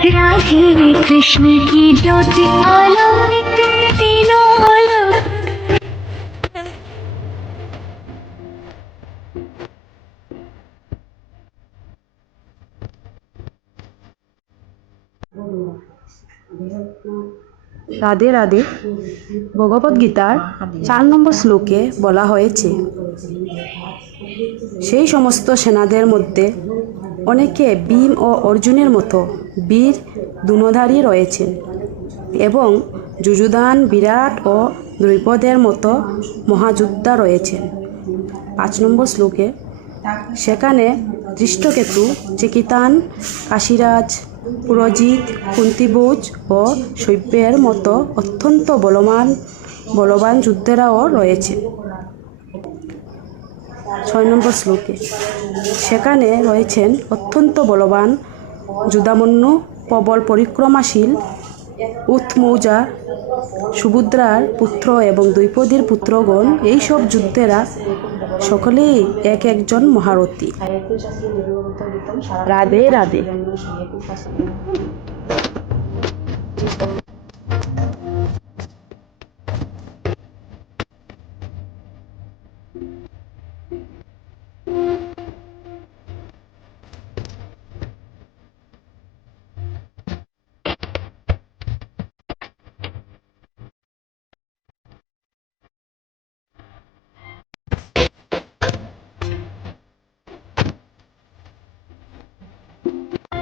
राधे कृष्ण की ज्योति आलोकित तीनों लोक। রাধে রাধে। ভগবদ্গীতার 4 নম্বর শ্লোকে বলা হয়েছে, সেই সমস্ত সেনাদের মধ্যে অনেকে ভীম ও অর্জুনের মতো বীর দুনোধারী রয়েছেন এবং যুযুধান, বিরাট ও দ্রৌপদের মতো মহাযোদ্ধা রয়েছেন। 5 নম্বর শ্লোকে সেখানে দৃষ্টকেতু, চেকিতান, কাশীরাজ, পুরজিৎ, কুন্তিভোজ ও শৈব্যের মতো অত্যন্ত বলবান যোদ্ধারাও রয়েছে। 6 নম্বর শ্লোকে সেখানে রয়েছেন অত্যন্ত বলবান যুধামন্যু, প্রবল পরিক্রমাশীল উথমৌজা, সুভদ্রার পুত্র এবং দ্রৌপদীর পুত্রগণ। এইসব যুদ্ধেরা সকলেই এক একজন মহারথী। রাধে রাধে।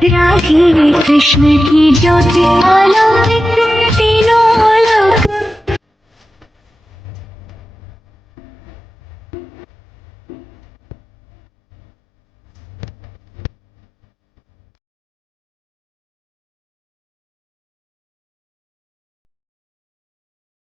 राधे कृष्ण की ज्योति आलोकित